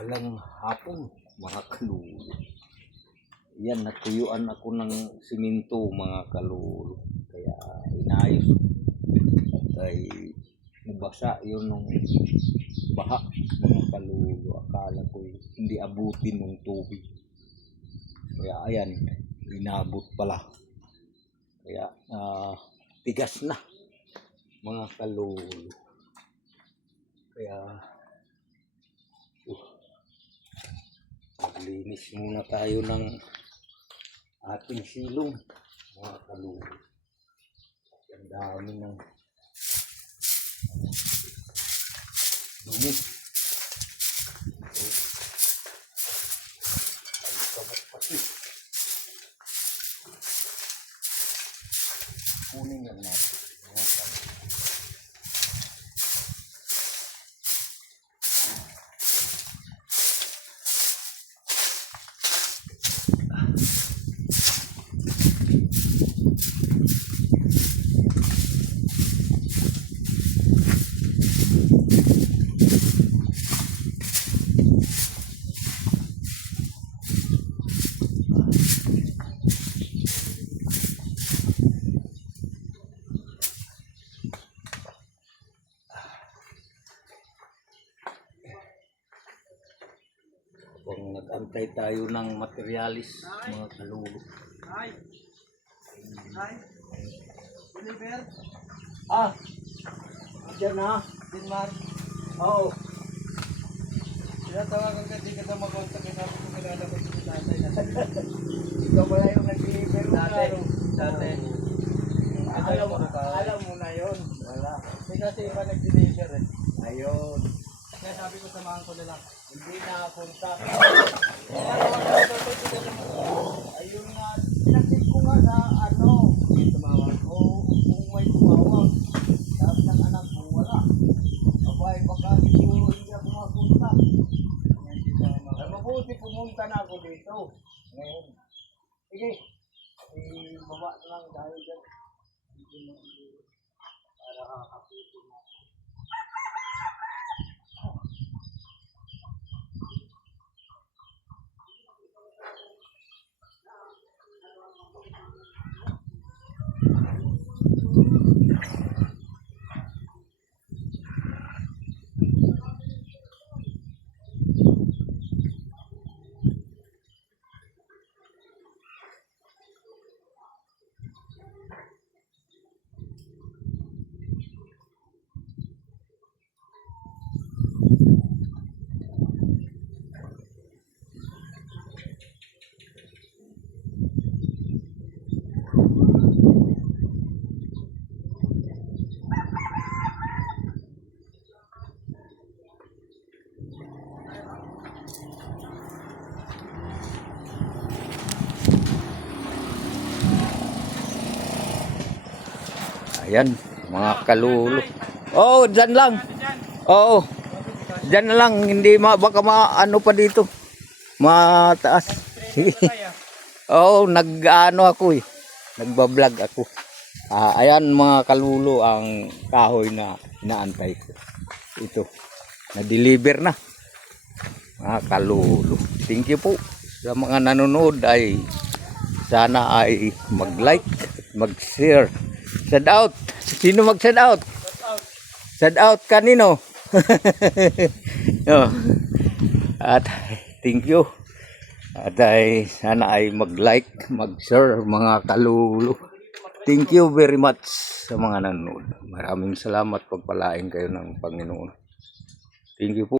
Madalang hapon, mga kalulu. Yan, natuyuan ako ng siminto, mga kalulu. Kaya inayos. At ay nabasa yun nung baha, mga kalulu. Akala ko hindi abutin ng tubig. Kaya ayan, inabot pala. Kaya tigas na, mga kalulu. Kaya maglinis muna tayo ng ating silong, mga kalulu. Ang dami ng dumi. Ay kabot pati. Kunin lang natin, mga kalulu. Kung nag-antay tayo ng materialis, mga kalulu. Hi. Oliver. Diyan na. Denmark. Oo. Tinatawagan ka, di ka na mag-contact. Sabi ko kilala ko si tatay na. Ikaw pala yung nag-deliver Dati. Alam mo na yun. Wala. May kasi iba nag-deliver eh. Ayun. Kaya sabi ko samahan ko na lang. Hindi na punta. Ayun nga. Pinagsin ko nga sa tumawag ko. Kung may tumawag. Sabi ng anak mo, wala. Abay, baka siguro hindi ako mapunta. Ay, mabuti pumunta na ako dito. Ngayon. Sige. Baba na lang tayo dyan. Para kakaputo na. Ayan, mga kalulu. Oh, dyan lang. Oo. Dyan na lang, hindi baka ano pa dito. Mataas. Oo, nag-ano ako eh. Nagba-vlog ako. Ayan mga kalulu ang kahoy na inaantay ko. Ito, na-deliver na. Mga kalulu. Thank you po sa mga nanonood ay sana ay mag-like, mag-share. Shout out. Sino mag-shout out? Shout out kanino? Oh. At thank you. At ay sana ay mag-like, mag-share mga kalulu. Thank you very much sa mga nanonood. Maraming salamat, pagpalain kayo ng Panginoon. Thank you po.